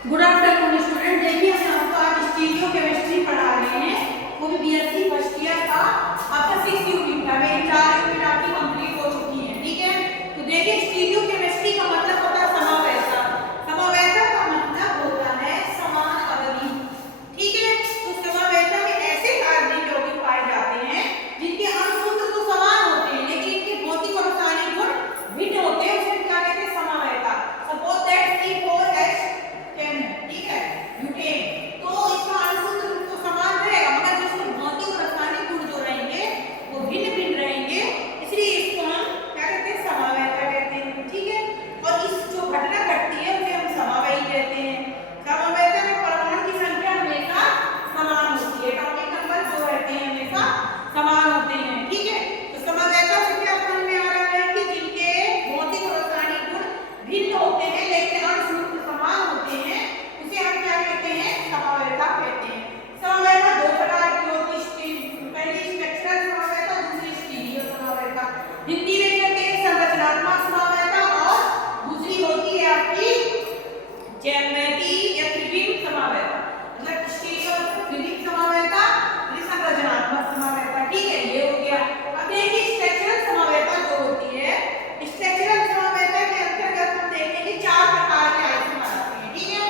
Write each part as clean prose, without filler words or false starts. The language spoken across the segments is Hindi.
Good afternoon student. देखिए हम आपको आज स्टीरियो केमिस्ट्री पढ़ा रहे हैं, वो भी बीएससी फर्स्ट ईयर का। आपका 6 यूनिट था, मेरी 4 यूनिट आपकी कंप्लीट हो चुकी है। ठीक है, तो देखिए स्टीरियो केमिस्ट्री का मतलब होता है समावैता। समावैता का मतलब होता है समान अवधि। ठीक है, तो समावैता में ऐसे कार्बनिक यौगिक पाए जाते हैं जिनके अणु सूत्र तो समान होते हैं लेकिन इनके भौतिक और रासायनिक गुण भिन्न होते हैं। उसे क्या कहते हैं? समावैता। सपोज दैट C4H10, ठीक है, ब्यूटेन। तो इसका अणु सूत्र तो समान रहेगा मगर जिसके भौतिक और रासायनिक गुण जो रहेंगे वो भिन्न भिन्न रहेंगे, इसलिए इसको हम क्या कहते हैं? समावैता कहते हैं। ठीक है, और इस जो घटना घटती है उसे हम समावयी कहते हैं। समावैता में परमाणु की संख्या हमेशा समान होती है, एटॉमिक नंबर जो रहते हैं हमेशा समान होते हैं। ठीक है, तो समावैता से क्या समझ में आ रहा है कि जिनके भौतिक और रासायनिक गुण भिन्न होते हैं लेकिन अणु सूत्र समान होते हैं, उसे हम क्या कहते हैं? समावैता कहते हैं। समावैता दो प्रकार की होती है, पहली स्ट्रक्चरल समावैता, दूसरी स्टीरियो समावैता। हिंदी में कहते हैं संरचनात्मक समावैता और दूसरी होती है आपकी ज्यामितीय या त्रिविम समावैता। मतलब स्टीरियो त्रिविम समावैता, संरचनात्मक समावैता। ठीक है, ये हो गया। अब देखिए स्ट्रक्चरल समावैता जो होती है, स्ट्रक्चरल समावैता के अंतर्गत हम देखेंगे 4 प्रकार के आइसोमर आते हैं। ठीक है,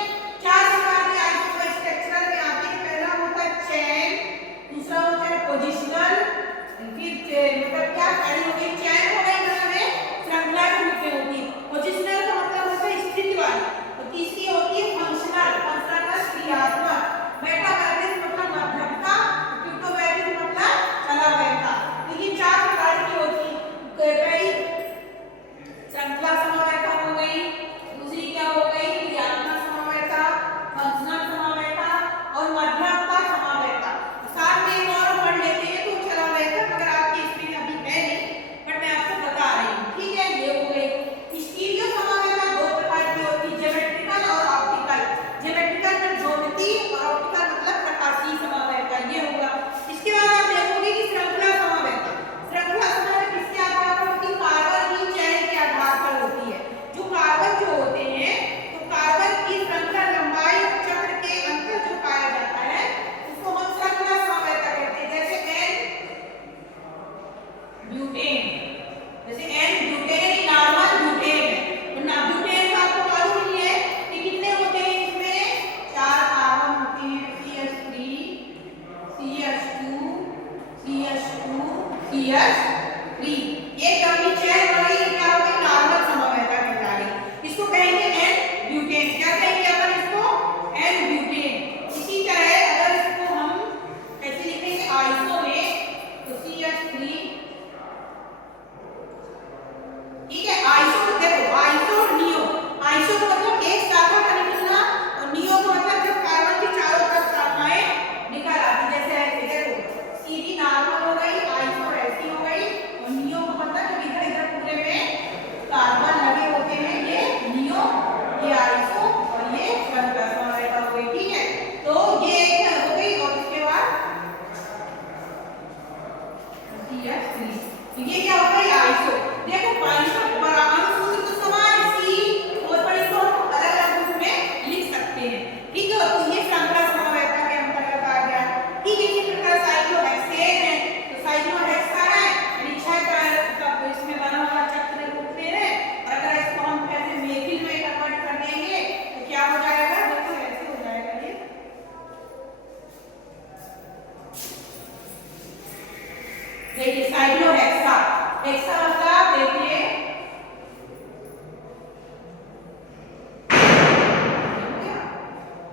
4 प्रकार के आइसोमर स्ट्रक्चरल में आते हैं। पहला होता है चेन, दूसरा होता है पोजिशनल, फिर मतलब क्या खड़ी हो गई, चेन हो गई मतलब है श्रृंखला के रूप में होती है। पोजिशनल का मतलब होता है स्थिति वाली, और तीसरी होती है फंक्शनल, फंक्शनल का क्रियात्मक, मेटाबैलेंस मतलब मध्यमता, क्रिप्टोबैलेंस मतलब चला बैठा। तो ये 4 प्रकार की होती है। कई श्रृंखला समावैता हो गई, दूसरी क्या हो गई? क्रियात्मक समावैता, फंक्शनल समावैता और मध्यमता समावैता। साथ में एक और पढ़ लेते हैं तो चला बैठा, मगर आपकी स्क्रीन अभी है नहीं, बट मैं आपको बता रही हूँ। ठीक है, ये हो गई। स्टीरियो समावैता 2 प्रकार की होती है, ज्योमेट्रिकल और ऑप्टिकल। ज्योमेट्रिकल मतलब ज्योमिति और ऑप्टिकल मतलब प्रकाशीय समावैता, ये होगा। इसके बाद आप देखोगे कि श्रृंखला समावैता। श्रृंखला समावैता किसके आधार पर होती है? कार्बन की चेन के आधार पर होती है। जो कार्बन जो होते हैं, तो कार्बन की श्रृंखला लंबाई और चक्र के अंतर जो पाया जाता है उसको हम श्रृंखला समावैता कहते हैं। जैसे ब्यूटेन, जैसे ब्यूटेन नॉर्मल ब्यूटेन है, तो ना ब्यूटेन का आपको मालूम ही है कि कितने होते हैं, इसमें 4 कार्बन होते हैं, CH3 CH2 CH2 CH3। ये लंबी चेन वाली क्या हो गई? नॉर्मल समावैता कहलाएगी। इसको कहेंगे एन ब्यूटेन। क्या कहेंगे अपन इसको? N butane. इसी तरह अगर इसको हम कैसे लिखेंगे आइसो में, तो CH3, ठीक है। आइसो देखो, आइसो और नियो, आइसो का मतलब एक शाखा का निकलना और नियो का मतलब जब कार्बन की चारों तरफ शाखाएं निकल आती, जैसे ऐसे देखो सीधी नॉर्मल हो गई, आइसो ऐसी हो गई, और नियो का मतलब जब इधर इधर पूरे में कार्बन लगे होते हैं, ये नियो, ये आइसो और ये श्रृंखला समावैता हो गई। ठीक है, तो ये एक हो गई। और इसके बाद CH3, ये क्या हो गई? आइसो। देखो आइसो अणु सूत्र तो समान है, C और पर इसको हम अलग अलग रूप में लिख सकते हैं। ठीक है, तो ये श्रृंखला समावैता के अंतर्गत आ गया। ठीक है, इसी प्रकार साइक्लोहेक्सेन है, तो साइक्लोहेक्सा है यानी 6 का इसमें बना हुआ चक्र रूप में है, और अगर इसको हम कैसे मेथिल में कन्वर्ट कर देंगे तो क्या हो जाएगा? देखो ऐसे हो जाएगा। ये देखिए साइक्लोहेक्सा, हेक्सा मतलब देखिए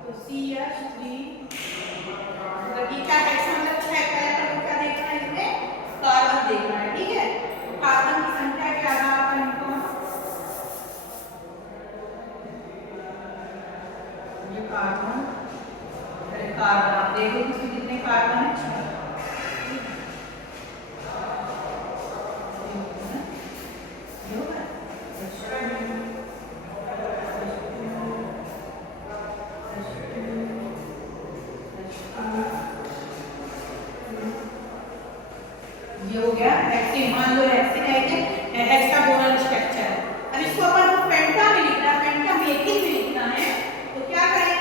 तो CH3, मतलब ये क्या हेक्सा मतलब 6 कैरेक्टर क्या देखना है? इसमें कार्बन देखना है। ठीक है, तो कार्बन की संख्या के आधार पर इनको ये कार्बन, अरे कार्बन आप देखो इसमें कितने कार्बन है? 6। ये हो गया हेक्सेन। मान लो हेक्सेन है कि हेक्सागोनल स्ट्रक्चर। अब इसको अपन पेंटा में लिखना है, पेंटा मेथिल में लिखना है, तो क्या करेंगे?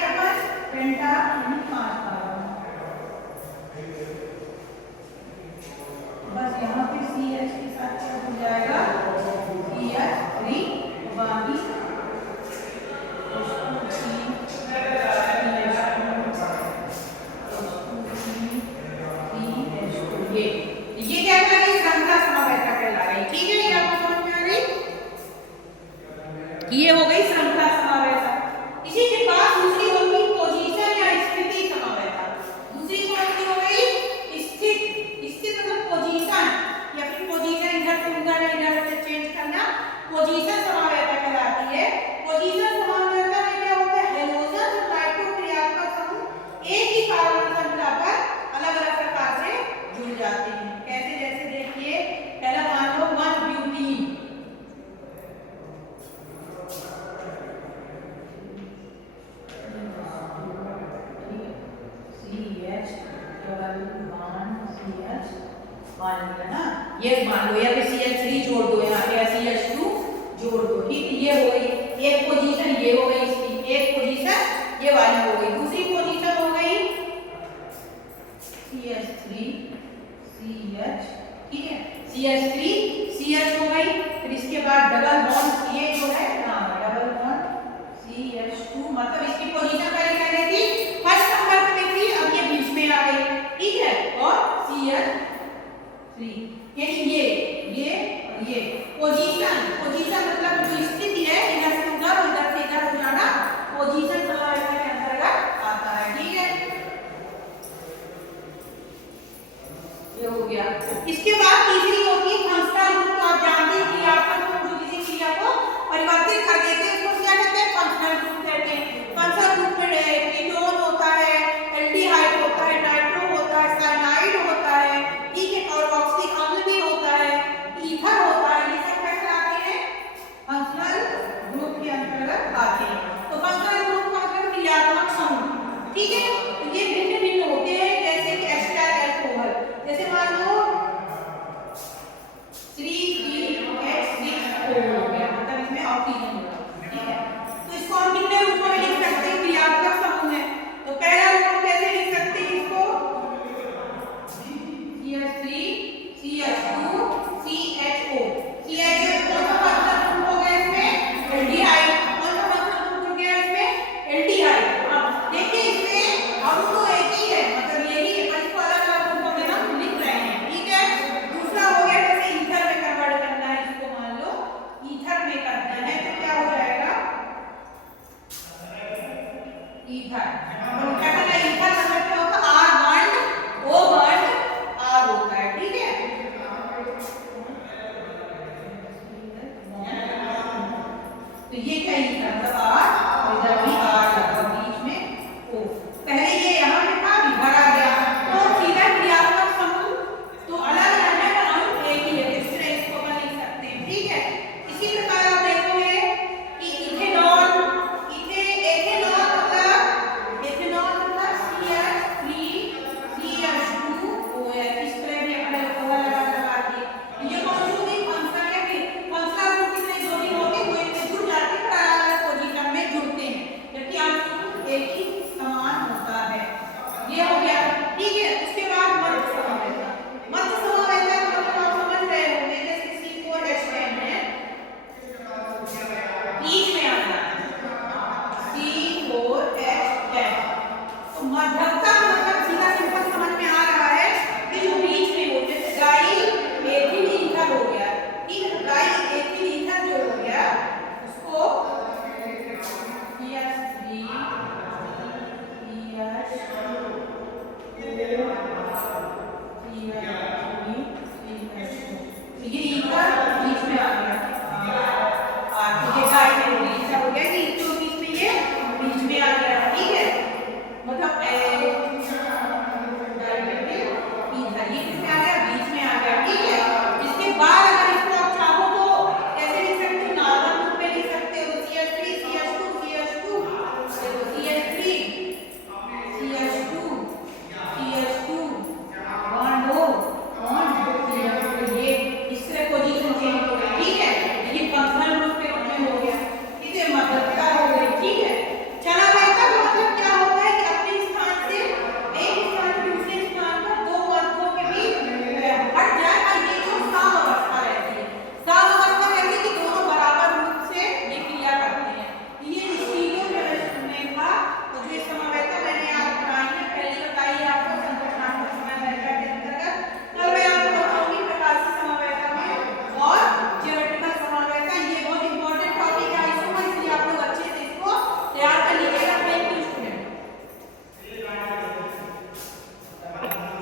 हो गई श्रृंखला समावेता। इसी के बाद दूसरी होगी पोजीशन या स्थिति समावेता। दूसरी कौन सी हो गई? स्थित। स्थित मतलब पोजीशन या फिर पोजीशन इधर से उधर इधर से चेंज करना पोजीशन समावेता कहलाती है। पोजीशन समावेता में क्या होता है? हेलोजन और नाइट्रो क्रियात्मक समूह एक ही कार्बन श्रृंखला पर अलग-अलग प्रकार से जुड़ जाते हैं। कैसे? जैसे देखिए पहला मान लो 1 ब्यूटीन, मान लिया ना, ये मान लो या फिर CH3 जोड़ दो, यहाँ पे CH2 जोड़ दो, ठीक है। ये हो गई एक पोजीशन, ये हो गई इसकी एक पोजीशन, ये वाली हो गई। दूसरी पोजीशन हो गई CH3 CH, ठीक है, CH3 CH हो गई। फिर इसके बाद डबल बॉन्ड ये जो है ना, डबल बॉन्ड CH2, मतलब इसकी पोजीशन पहले कहने थी फर्स्ट नंबर पे थी, अब ये बीच में आ गई, ठीक है। और CH3 यानी ये पोजीशन मतलब जो स्थिति है, इधर से उधर और इधर से इधर हो जाना पोजीशन समावेता के अंतर्गत आता है, ठीक है। ये हो गया। इसके बाद तीसरी होती है फंक्शनल ग्रुप। तो आप जानते हैं कि आपका जो किसी क्रिया को परिवर्तित कर देते हैं उसको क्या कहते हैं? फंक्शनल ग्रुप कहते हैं। फंक्शनल ग्रुप में कीटोन होता है, एल्डिहाइड होता है, नाइट्रो होता है, साइनाइड होता है, ठीक है, और ऑक्सिक अम्ल भी होता है, ईथर होता है। ये सब कैसे आते हैं? फंक्शनल ग्रुप के अंतर्गत आते हैं। तो फंक्शनल ग्रुप का मतलब क्रियात्मक समूह, ठीक है। तो ये भिन्न भिन्न होते हैं, जैसे कि एस्टर एल्कोहल, जैसे मान लो 3CH6O हो गया, मतलब इसमें ऑक्सीजन होगा, ठीक है। तो इसको हम कितने रूपों में लिख सकते हैं? क्रियात्मक समूह है। तो पहला रूप कैसे लिख सकते हैं इसको? CH3 CH2 CHO। CHO कौन सा फंक्शनल ग्रुप हो गया इसमें? एल्डिहाइड। कौन सा फंक्शनल ग्रुप हो गया इसमें? एल्डिहाइड। अब देखिए इसमें हम तो एक ही है, मतलब यही है, पर इसको अलग-अलग रूपों में हम लिख रहे हैं, ठीक है। दूसरा हो गया जैसे ईथर में कन्वर्ट करना है, इसको मान लो ईथर में करना है, तो क्या हो जाएगा? ईथर। तो क्या करना है? ईथर मतलब क्या होता है? R bond O bond R होता है, ठीक है। तो ये क्या ईथर मतलब R, इधर भी